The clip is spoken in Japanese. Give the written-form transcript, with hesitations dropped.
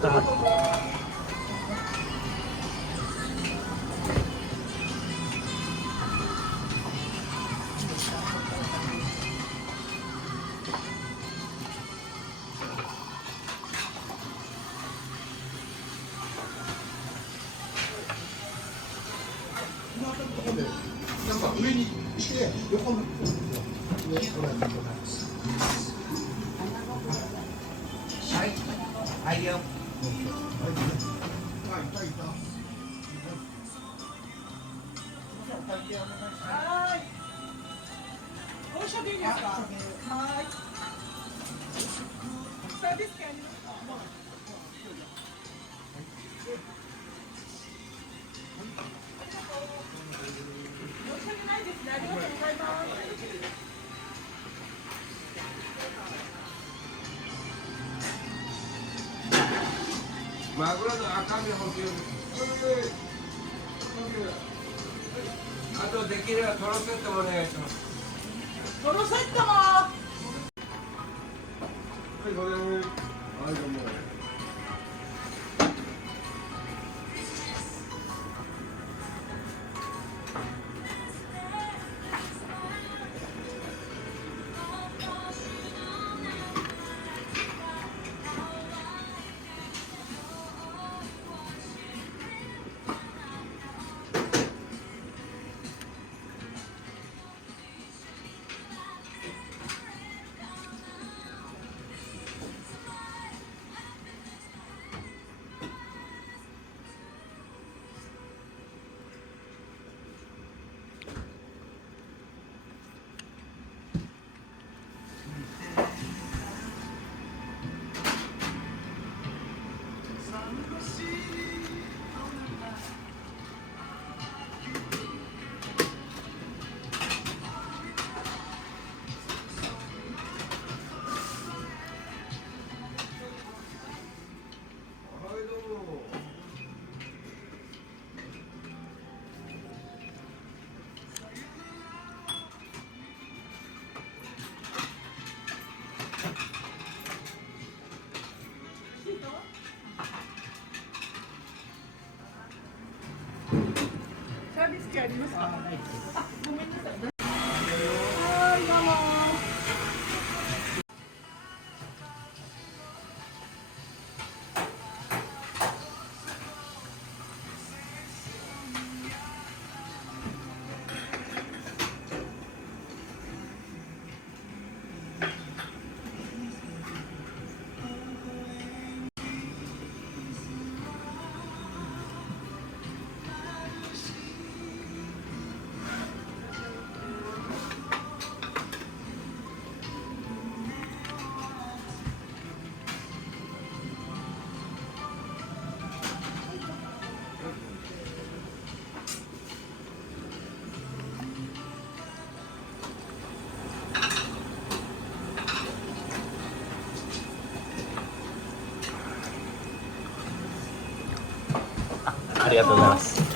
た。なんか上にして横向くんですよ。上これはい、はいよ。はい、いた。はい。ご一緒でいいですか。はい。サービス券ありますか。申し訳ないですね。ありがとうございます。マグロの赤身補給。あとできればトロセットもお願いします。トロセットも。はい、これ。はい、どうも。サービス券ありますか。あ、ごめんなさい。はい、どうも。ありがとうございます。